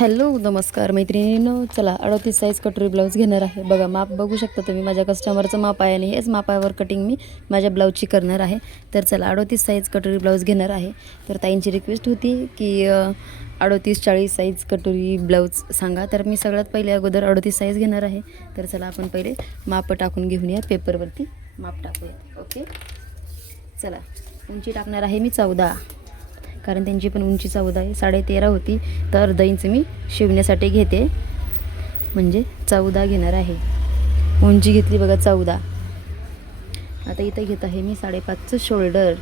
Hello नमस्कार मैत्रिणींनो, चला 38 साईज कटोरी ब्लाऊज घेणार आहे. बघा माप बघू शकता तुम्ही, माझ्या कस्टमरचं माप आहे आणि हेच मापावर कटिंग मी माझ्या ब्लाऊजची करणार आहे. तर चला 38 साईज कटोरी ब्लाऊज घेणार आहे. तर ताईंची रिक्वेस्ट होती की 38-40 साईज कटोरी ब्लाऊज सांगा. तर मी सगळ्यात पहिले अगोदर 38 साईज घेणार आहे. तर चला आपण पहिले माप टाकून घेऊया, पेपरवरती माप टाकूया. ओके, चला उंची टाकणार आहे मी 14, कारण त्यांची पण उंची 14 आहे. 13.5 होती, तर अर्धा इंच मी शिवण्यासाठी घेते, म्हणजे 14 घेणार आहे. उंची घेतली बघा 14. आता इथं घेत आहे मी 5.5चं शोल्डर.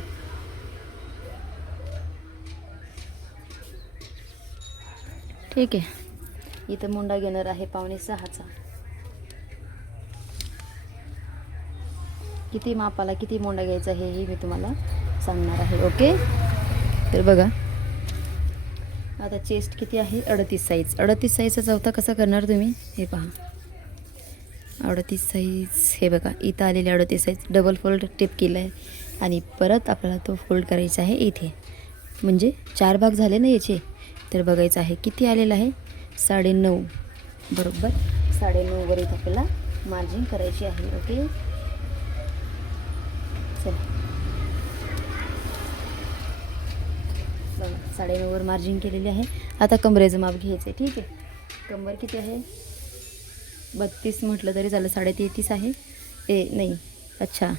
ठीक आहे. इथं मोंडा घेणार आहे 5.25चा. किती मापाला किती मोंडा घ्यायचा हे मी तुम्हाला सांगणार आहे. ओके, तर बघा आता चेस्ट किती आहे, 38 साईज. 38 साईजचा चौथा कसा करणार तुम्ही हे पहा. 38 साईज हे बघा, इथं आलेली 38 साईज डबल फोल्ड टिप केलं आहे आणि परत आपल्याला तो फोल्ड करायचा आहे इथे, म्हणजे 4 भाग झाले ना याचे. तर बघायचं आहे किती आलेलं आहे, 9.5 बरोबर. 9.5 वर इथं आपल्याला मार्जिन करायची आहे. ओके, चला बघा 9.5 वर मार्जिन केलेली आहे. आता कमरेचं माप घ्यायचं आहे. ठीक आहे, कंबर किती आहे, 32 म्हटलं तरी झालं, 33.5 आहे. नाही, अच्छा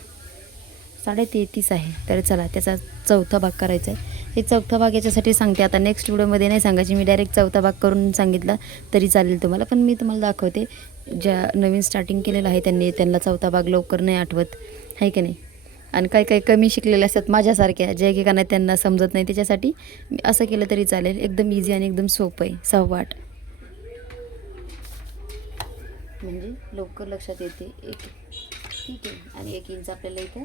33.5 आहे. तर चला त्याचा चौथा भाग करायचा आहे. हे चौथा भाग याच्यासाठी सांगते, आता नेक्स्ट व्हिडिओमध्ये नाही सांगायची, मी डायरेक्ट चौथा भाग करून सांगितला तरी चालेल तुम्हाला, पण मी तुम्हाला दाखवते. ज्या नवीन स्टार्टिंग केलेलं आहे त्यांना चौथा भाग लवकर नाही आठवत आहे की नाही, आणि काही कमी शिकलेले असतात माझ्यासारख्या, जे एकेकांना त्यांना समजत नाही, त्याच्यासाठी मी असं केलं तरी चालेल. एकदम इझी आणि एकदम सोपं आहे. 6.25 म्हणजे लवकर लक्षात येते. ठीक आहे, आणि 1 इंच आपल्याला इथं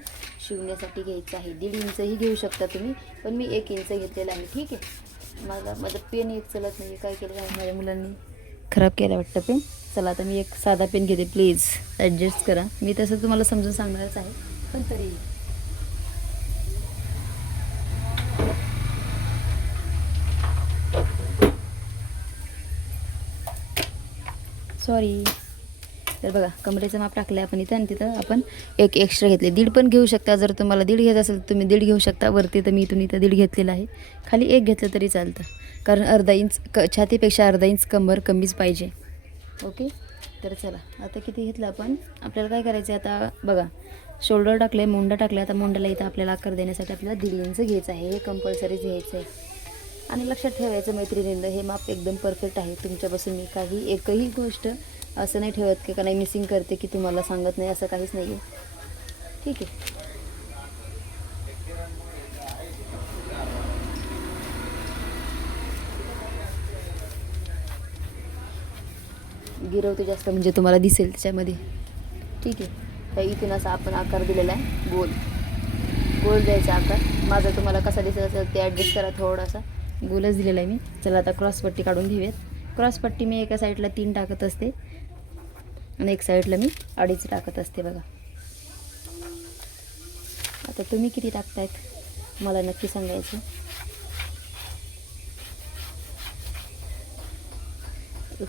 शिवण्यासाठी घ्यायचं आहे. 1.5 इंचही घेऊ शकता तुम्ही, पण मी 1 इंच घेतलेलं आहे. ठीक आहे, माझं पेन एक चलत नाही, काय केलं आहे माझ्या मुलांनी, खराब केलं वाटतं पेन. चला आता मी एक साधा पेन घेते, प्लीज ॲडजस्ट करा. मी तसं तुम्हाला समजून सांगणारच आहे, पण तरी सॉरी. तर बघा कमरेचं माप टाकलं आहे आपण इथं, आणि तिथं आपण एक एक्स्ट्रा घेतले. 1.5 पण घेऊ शकता, जर तुम्हाला 1.5 घ्यायचं असेल तर तुम्ही 1.5 घेऊ शकता. वरती तर मी इथून 1.5 घेतलेला आहे, खाली 1 घेतलं तरी चालतं, कारण अर्धा इंच छातीपेक्षा अर्धा इंच कंबर कमीच पाहिजे. ओके, तर चला आता किती घेतलं आपण, आपल्याला काय करायचं आहे आता बघा. शोल्डर टाकलं आहे, मोंडा टाकला आहे. आता मोंडाला इथं आपल्याला आकार देण्यासाठी आपल्याला 1.5 इंच घ्यायचं आहे. हे कंपल्सरी घ्यायचं आहे. आणि लक्षात ठेवायचं मैत्रिणींना, हे माप एकदम परफेक्ट आहे तुमच्यापासून. मी काही एकही गोष्ट असं नाही ठेवत की नाही मिसिंग करते की तुम्हाला सांगत नाही, असं काहीच नाही आहे. ठीक आहे, गिरवते जास्त म्हणजे तुम्हाला दिसेल त्याच्यामध्ये. ठीक आहे, तर इथून असा आपण आकार दिलेला आहे, गोल द्यायचा आकार. माझा तुम्हाला कसा दिसत असेल ते ॲडजस्ट करा, थोडासा गोलच दिलेला आहे मी. चला आता क्रॉसपट्टी काढून घेऊयात. क्रॉसपट्टी मी एका साईडला 3 टाकत असते आणि एक साईडला मी 2.5 टाकत असते. बघा आता तुम्ही किती टाकतायत मला नक्की सांगायचं.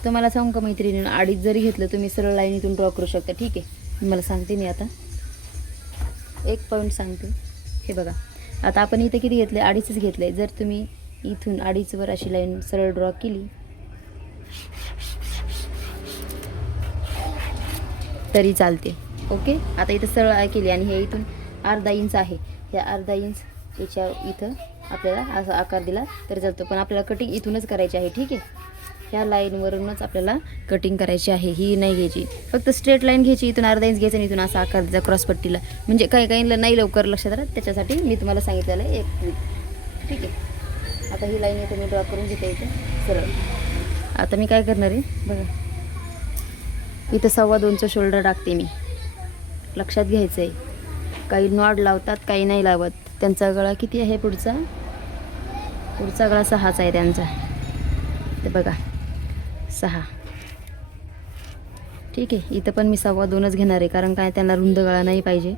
तुम्हाला सांगू का मैत्रिणींना, 2.5 जरी घेतलं तुम्ही सरळ लाईनीतून ड्रॉ करू शकता. ठीक आहे, मला सांगते मी आता एक पॉईंट सांगते. हे बघा आता आपण इथं किती घेतलं, 2.5च घेतलं आहे. जर तुम्ही इथून 2.5 वर अशी लाईन सरळ ड्रॉ केली तरी चालते. ओके, आता इथं सरळ केली आणि हे इथून अर्धा इंच आहे, ह्या अर्धा इंच याच्या इथं आपल्याला असा आकार दिला तर चालतो, पण आपल्याला कटिंग इथूनच करायची आहे. ठीक आहे, ह्या लाईनवरूनच आपल्याला कटिंग करायची आहे, ही नाही घ्यायची. फक्त स्ट्रेट लाईन घ्यायची, इथून अर्धा इंच घ्यायचं आणि इथून असा आकार द्यायचा क्रॉसपट्टीला, म्हणजे काहीला नाही लवकर लक्षात राहत, त्याच्यासाठी मी तुम्हाला सांगितलेलं आहे एक ट्रिक. ठीक आहे, आता ही लाईन इथं मी ड्रॉ करून घेते इथं सरळ. आता मी काय करणार आहे बघा, इथं 2.25चं शोल्डर टाकते मी. लक्षात घ्यायचं आहे, काही नॉड लावतात काही नाही लावत. त्यांचा गळा किती आहे, पुढचा गळा 6चा आहे त्यांचा, ते बघा 6. ठीक आहे, इथं पण मी 2.25च घेणार आहे, कारण काय त्यांना रुंद गळा नाही पाहिजे,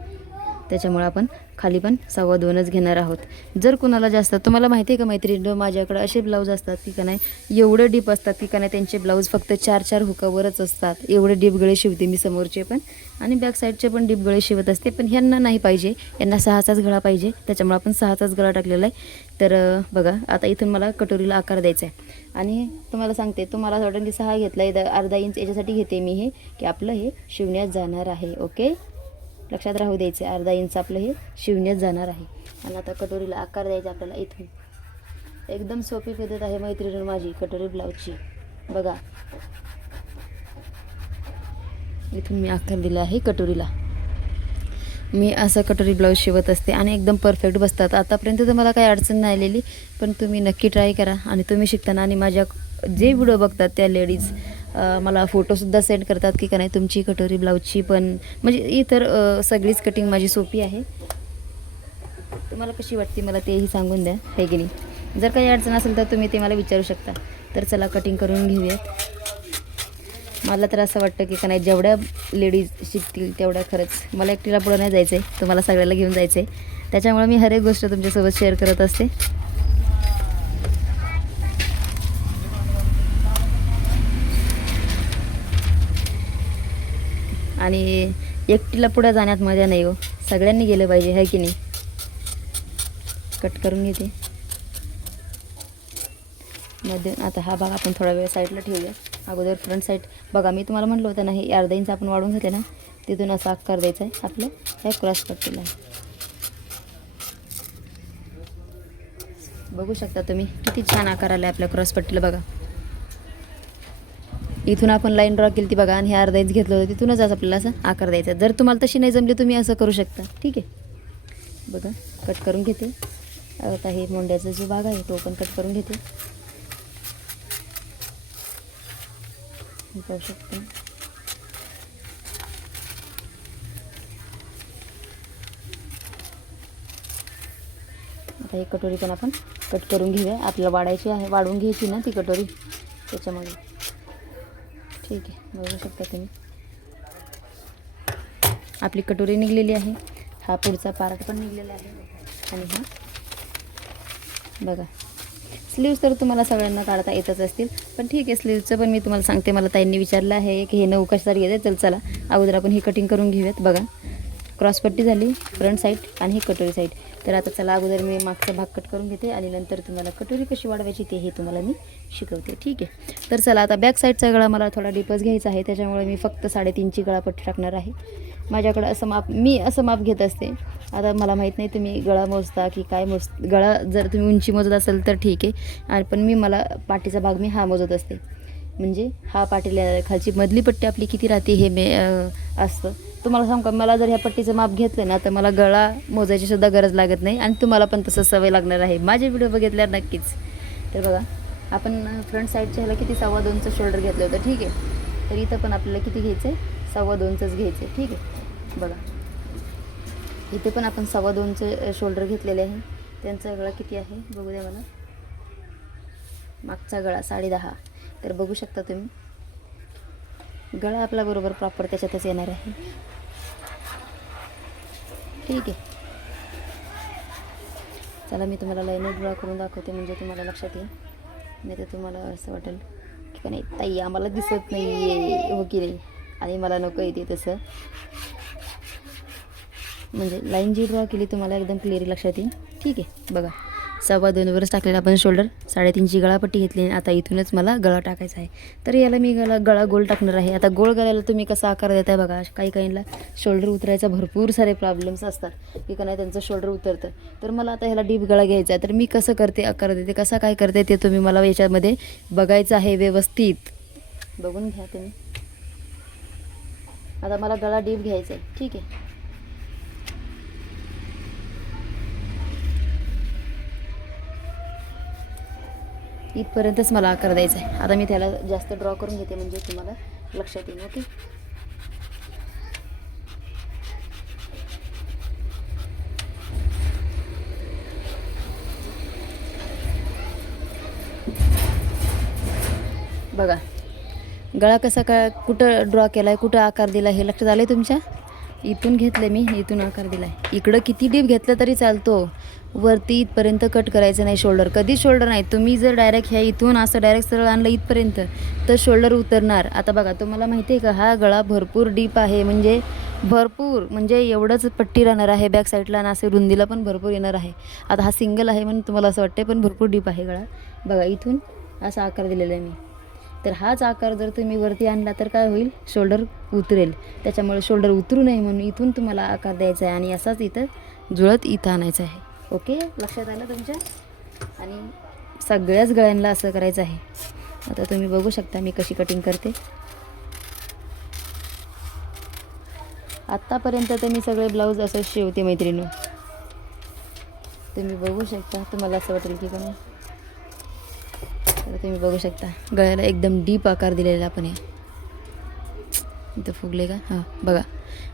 त्याच्यामुळे आपण खाली पण 2.25 घेणार आहोत। जर कुणाला जास्त, तुम्हाला माहिती आहे का मैत्रिणी, माझ्याकडे असे ब्लाऊज असतात की का नाही एवढे डीप असतात की का नाही, त्यांचे ब्लाऊज फक्त 4-4 हुकावरच असतात, एवढे डीप गळे शिवते मी समोरचे पण आणि बॅक साईडचे पण डीप गळे शिवत असते। पण ह्यांना नाही पाहिजे, यांना 6चाच गळा पाहिजे, त्याच्यामुळे आपण 6चाच गळा टाकलेला आहे। तर बघा आता इथून मला कटोरीला आकार द्यायचा आहे आणि तुम्हाला सांगते, तुम्हाला वाटेल की 6 घेतला आहे, अर्धा इंच याच्यासाठी घेते मी हे की आपलं हे शिवण्यात जाणार आहे। ओके, लक्षात राहू द्यायचं, अर्धा इंच आपलं हे शिवण्यात जाणार आहे। आणि आता कटोरीला आकार द्यायचा आपल्याला इथून। एकदम सोपी पद्धत आहे मैत्रिणी माझी कटोरी ब्लाऊजची। बघा इथून मी आकार दिला आहे कटोरीला। मी असं कटोरी ब्लाऊज शिवत असते आणि एकदम परफेक्ट बसतात। आतापर्यंत तर मला काही अडचण नाही आलेली, पण तुम्ही नक्की ट्राय करा। आणि तुम्ही शिकताना आणि माझ्या जे व्हिडिओ बघतात त्या लेडीज मला फोटोसुद्धा सेंड करतात की का नाही तुमची कटोरी ब्लाऊजची पण, म्हणजे इतर सगळीच कटिंग माझी सोपी आहे। तुम्हाला कशी वाटते मला तेही सांगून द्या, आहे की नाही। जर काही अडचण असेल तर तुम्ही ते मला विचारू शकता। तर चला कटिंग करून घेऊयात। मला तर असं वाटतं की का नाही जेवढ्या लेडीज शिकतील तेवढ्या, खरंच मला एकटीला पुढं नाही जायचं आहे, तुम्हाला सगळ्याला घेऊन जायचं आहे। त्याच्यामुळे मी हर एक गोष्ट तुमच्यासोबत शेअर करत असते। आणि एकटीला पुढं जाण्यात मजा नाही हो, सगळ्यांनी गेलं पाहिजे, आहे की नाही। कट करून घेते मध्ये। आता हा भाग आपण थोडा वेळ साईडला ठेवूया। अगोदर फ्रंट साईड बघा, मी तुम्हाला म्हटलं होतं ना हे अर्धा इंच आपण वाढवून घेतले ना, तिथून असा आकार द्यायचा आहे आपलं ह्या क्रॉस पट्टीला। बघू शकता तुम्ही किती छान आकार आला आपल्या क्रॉस पट्टीला। बघा इथून आपण लाईन ड्रॉ केली ती बघा, आणि हे अर्धा इंच घेतलं होतं तिथूनच आज आपल्याला असं आकार द्यायचा। जर तुम्हाला तशी नाही जमली तुम्ही असं करू शकता, ठीक आहे। बघा कट करून घेते। आता हे मोंड्याचा जो भाग आहे तो पण कट करून घेते, पाहू शकता। आता ही कटोरी पण आपण कट करून घेऊया, आपल्याला वाढायची आहे, वाढवून घ्यायची ना ती कटोरी त्याच्यामध्ये, ठीक आहे। बघू शकता तुम्ही आपली कटोरी निघलेली आहे, हा पुढचा पार्ट पण निघलेला आहे। आणि हा बघा स्लीव्स तर तुम्हाला सगळ्यांना काढता येतच असतील, पण ठीक आहे स्लीव्सचं पण मी तुम्हाला सांगते। मला ताईंनी विचारलं आहे की हे नऊ कशासाठी घ्यायचं, चला अगोदर आपण ही कटिंग करून घेऊयात। बघा क्रॉसपट्टी झाली फ्रंट साईड आणि ही कटोरी साईड। तर आता चला अगोदर मी मागचा भाग कट करून घेते आणि नंतर तुम्हाला कटोरी कशी वाढवायची ते हे तुम्हाला मी शिकवते, ठीक आहे। तर चला आता बॅक साईडचा गळा मला थोडा डीपच घ्यायचा आहे, त्याच्यामुळे मी फक्त 3.5ची गळापट्टी टाकणार आहे। माझ्याकडं असं माप, मी असं माप घेत असते। आता मला माहीत नाही तुम्ही गळा मोजता की काय गळा जर तुम्ही उंची मोजत असेल तर ठीक आहे, आणि पण मला पाठीचा भाग मी हा मोजत असते, म्हणजे हा पाठीला खालची मधली पट्टी आपली किती राहते हे मी असतं। तुम्हाला सांगू का, मला जर ह्या पट्टीचं माप घेतलं ना तर मला गळा मोजायची सुद्धा गरज लागत नाही, आणि तुम्हाला पण तसं सवय लागणार आहे माझे व्हिडिओ बघितल्यावर नक्कीच। तर बघा आपण फ्रंट साईडच्या ह्याला किती 2.25चं शोल्डर घेतलं होतं, ठीक आहे। तर इथं पण आपल्याला किती घ्यायचं आहे, 2.25च घ्यायचं आहे, ठीक आहे। बघा इथे पण आपण 2.25चं शोल्डर घेतलेले आहे, त्यांचा गळा किती आहे बघू द्या मला, मागचा गळा 10.5। तर बघू शकता तुम्ही गळा आपला बरोबर प्रॉपर त्याच्यातच येणार आहे, ठीक आहे। चला मी तुम्हाला लाईन ड्रॉ करून दाखवते, म्हणजे तुम्हाला लक्षात येईल, नाही तर तुम्हाला असं वाटेल की का नाही ताई आम्हाला दिसत नाही आहे, हो की नाही, आणि मला नको येते तसं। म्हणजे लाईन जी ड्रॉ केली तुम्हाला एकदम क्लिअरली लक्षात येईल, ठीक आहे। बघा 2.25वरच टाकलेला आपण शोल्डर, 3.5ची गळापट्टी घेतली, आता इथूनच मला गळा टाकायचा आहे। तर याला मी गळा गोल टाकणार आहे। आता गोल गळ्याला तुम्ही कसा आकार देताय बघा, काही काहींना शोल्डर उतरायचा भरपूर सारे प्रॉब्लेम्स असतात की का नाही त्यांचं शोल्डर उतरतं। तर मला आता ह्याला डीप गळा घ्यायचा आहे, तर मी कसं करते आकार देते, कसा काय करते ते तुम्ही मला याच्यामध्ये बघायचं आहे, व्यवस्थित बघून घ्या तुम्ही। आता मला गळा डीप घ्यायचा आहे, ठीक आहे। इथपर्यंतच मला आकार द्यायचा आहे। आता मी त्याला जास्त ड्रॉ करून घेते म्हणजे तुम्हाला लक्षात येईल, ओके। बघा गळा कसा काय कुठं ड्रॉ केला आहे, कुठं आकार दिला हे लक्षात आलं आहे तुमच्या, इथून घेतलं मी, इथून आकार दिला आहे. इकडं किती डीप घेतलं तरी चालतो, वरती इथपर्यंत कट करायचं नाही शोल्डर, कधीच शोल्डर नाही. तुम्ही जर डायरेक्ट ह्या इथून असं डायरेक्ट सरळ आणलं इथपर्यंत तर शोल्डर उतरणार. आता बघा, तुम्हाला माहिती आहे का, हा गळा भरपूर डीप आहे, म्हणजे भरपूर, म्हणजे एवढंच पट्टी राहणार आहे बॅक साईडला आणि असे रुंदीला पण भरपूर येणार आहे. आता हा सिंगल आहे म्हणून तुम्हाला असं वाटते, पण भरपूर डीप आहे गळा. बघा, इथून असा आकार दिलेला आहे मी. तर हाच आकार जर तुम्ही वरती आणला तर काय होईल, शोल्डर उतरेल. त्याच्यामुळे शोल्डर उतरू नये म्हणून इथून तुम्हाला आकार द्यायचा आहे आणि असाच इथं जुळत इथं आणायचं आहे. ओके, लक्षात आलं तुमच्या? आणि सगळ्याच गळ्यांना असं करायचं आहे. आता तुम्ही बघू शकता मी कशी कटिंग करते. आत्तापर्यंत तर मी सगळे ब्लाऊज असं शिवते मैत्रिणी. तुम्ही बघू शकता, तुम्हाला असं वाटेल की का नाही. तर तुम्ही बघू शकता गळ्याला एकदम डीप आकार दिलेला आपण आहे. इथं फुगले का? हां, बघा,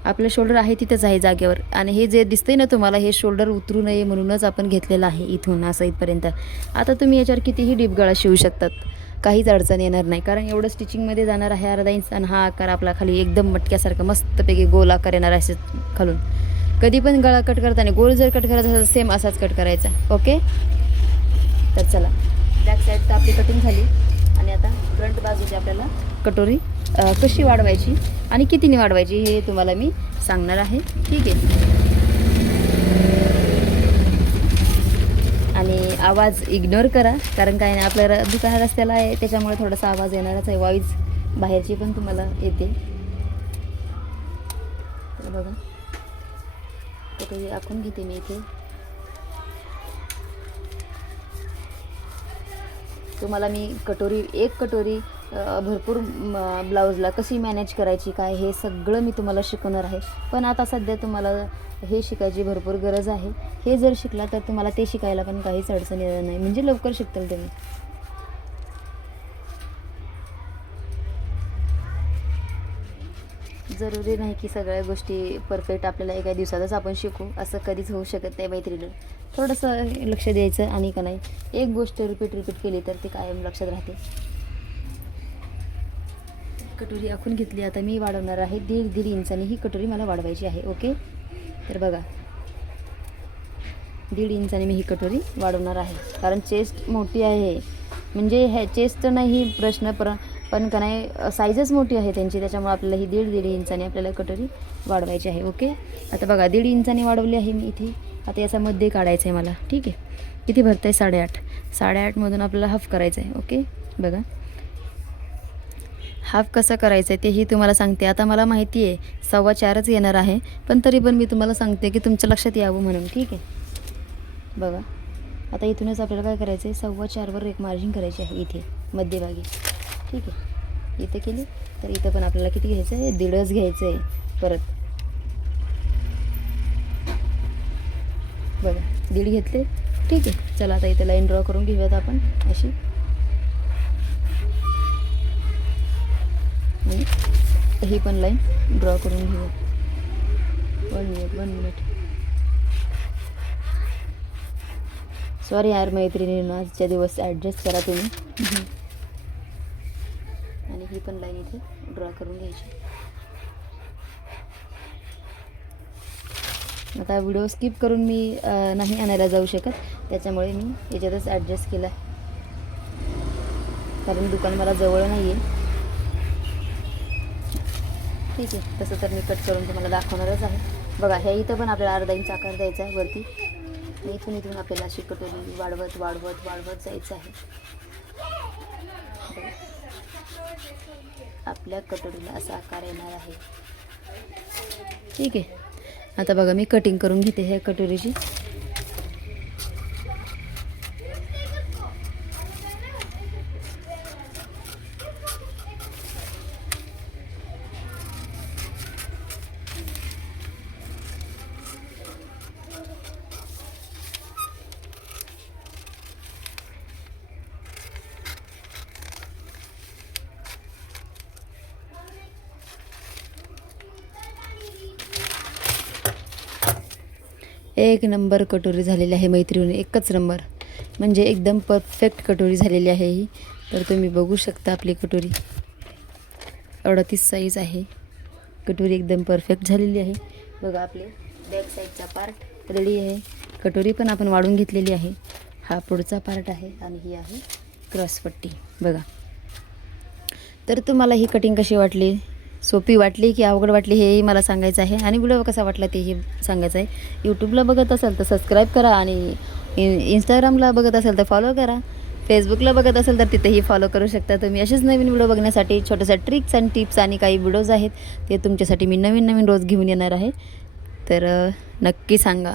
आपलं शोल्डर आहे तिथंच आहे जागेवर. आणि हे जे दिसतंय ना तुम्हाला, हे शोल्डर उतरू नये म्हणूनच आपण घेतलेलं आहे इथून असं इथपर्यंत. आता तुम्ही याच्यावर कितीही डीप गळा शिवू शकतात, काहीच अडचण येणार नाही, कारण एवढं स्टिचिंगमध्ये जाणार आहे अर्धा इंच. आणि हा आकार आपला खाली एकदम मटक्यासारखा मस्तपैकी गोल आकार येणार आहे असे खालून. कधी पण गळा कट करताना गोल जर कट करायचा असेल सेम असाच कट करायचा. ओके, तर चला, बॅक साईड तर आपली कटिंग झाली. आणि आता फ्रंट बाजूची आपल्याला कटोरी कशी वाढवायची आणि कितीने वाढवायची हे तुम्हाला मी सांगणार आहे. ठीक आहे, आणि आवाज इग्नोर करा, कारण काय नाही, आपल्या दुकान रस्त्याला आहे त्याच्यामुळे थोडासा आवाज येणारच आहे, वॉईस बाहेरची पण तुम्हाला येते. तर बघा, कटोरी आखून घेते मी इथे. तुम्हाला मी एक कटोरी भरपूर ब्लाऊजला कशी मॅनेज करायची काय, हे सगळं मी तुम्हाला शिकवणार आहे. पण आता सध्या तुम्हाला हे शिकायची भरपूर गरज आहे. हे जर शिकला तर तुम्हाला ते शिकायला पण काहीच अडचण येणार नाही, म्हणजे लवकर शिकताल तुम्ही. जरुरी नाही की सगळ्या गोष्टी परफेक्ट आपल्याला एका दिवसातच आपण शिकू, असं कधीच होऊ शकत नाही मैत्रिणी. थोडंसं लक्ष द्यायचं आणि का नाही, एक गोष्ट रिपीट केली तर ती कायम लक्षात राहते. कटोरी आखून घेतली. आता मी वाढवणार आहे 1.5 इंचानी ही कटोरी मला वाढवायची आहे. ओके, तर बघा, 1.5 इंचानी मी ही कटोरी वाढवणार आहे, कारण चेस्ट मोठी आहे. म्हणजे ह्या चेस्ट नाही प्रश्न, पण का नाही साईजच मोठी आहे त्यांची, त्याच्यामुळे आपल्याला ही 1.5 इंचाने आपल्याला कटोरी वाढवायची आहे. ओके, आता बघा 1.5 इंचाने वाढवली आहे मी इथे. आता याचा मध्ये काढायचं आहे मला. ठीक आहे, किती भरतं आहे? 8.5 मधून आपल्याला हाफ करायचं आहे. ओके, बघा, हाफ कसं करायचं आहे तेही तुम्हाला सांगते. आता मला माहिती आहे 4.25च येणार आहे, पण तरी पण मी तुम्हाला सांगते की तुमच्या लक्षात यावं म्हणून. ठीक आहे, बघा, आता इथूनच आपल्याला काय करायचं आहे, 4.25वर एक मार्जिन करायची आहे इथे मध्यभागी. ठीक आहे, इथे केली तर इथं पण आपल्याला किती घ्यायचं आहे? 1.5च घ्यायचं आहे. परत बघा, 1.5 घेतले. ठीक आहे, चला आता इथं लाईन ड्रॉ करून घेऊयात आपण अशी. आणि ही पण लाईन ड्रॉ करून घेऊया. 1 मिनिट. सॉरी यार मैत्रिणींनो, आजच्या दिवस ॲडजस्ट करा तुम्ही. आणि ही पण लाईन इथे ड्रॉ करून घ्यायची. आता व्हिडिओ स्किप करून मी नाही आणायला जाऊ शकत, त्याच्यामुळे मी याच्यातच ॲडजस्ट केला, कारण दुकान मला जवळ नाही आहे. ठीक आहे, तसं तर मी कट करून तुम्हाला दाखवणारच आहे. बघा, ह्या इथं पण आपल्याला 1/2 इंच आकार द्यायचा आहे वरती. इथून आपल्याला अशी कटोरी वाढवत जायचं आहे. आपल्या कटोरीला असा आकार येणार आहे. ठीक आहे, आता बघा मी कटिंग करून घेते ह्या कटोरीची. एक नंबर कटोरी झालेली आहे मैत्रिणी, एकच नंबर, म्हणजे एकदम परफेक्ट कटोरी झालेली आहे ही. तर तुम्ही बघू शकता आपली कटोरी 38 साईज आहे. कटोरी एकदम परफेक्ट झालेली आहे. बघा आपले बॅक साईडचा पार्ट रेडी आहे. कटोरी पण आपण वाढून घेतलेली आहे. हा पुढचा पार्ट आहे आणि ही आहे क्रॉसपट्टी. बघा, तर तुम्हाला ही कटिंग कशी वाटली, सोपी वाटली की अवघड वाटली हेही मला सांगायचं आहे. आणि व्हिडिओ कसा वाटला तेही सांगायचं आहे. यूट्यूबला बघत असाल तर सबस्क्राईब करा आणि इंस्टाग्रामला बघत असाल तर फॉलो करा. फेसबुकला बघत असाल तर तिथेही फॉलो करू शकता तुम्ही. असेच नवीन व्हिडिओ बघण्यासाठी छोट्याशा ट्रिक्स आणि टिप्स आणि काही व्हिडिओज आहेत ते तुमच्यासाठी मी नवीन रोज घेऊन येणार आहे. तर नक्की सांगा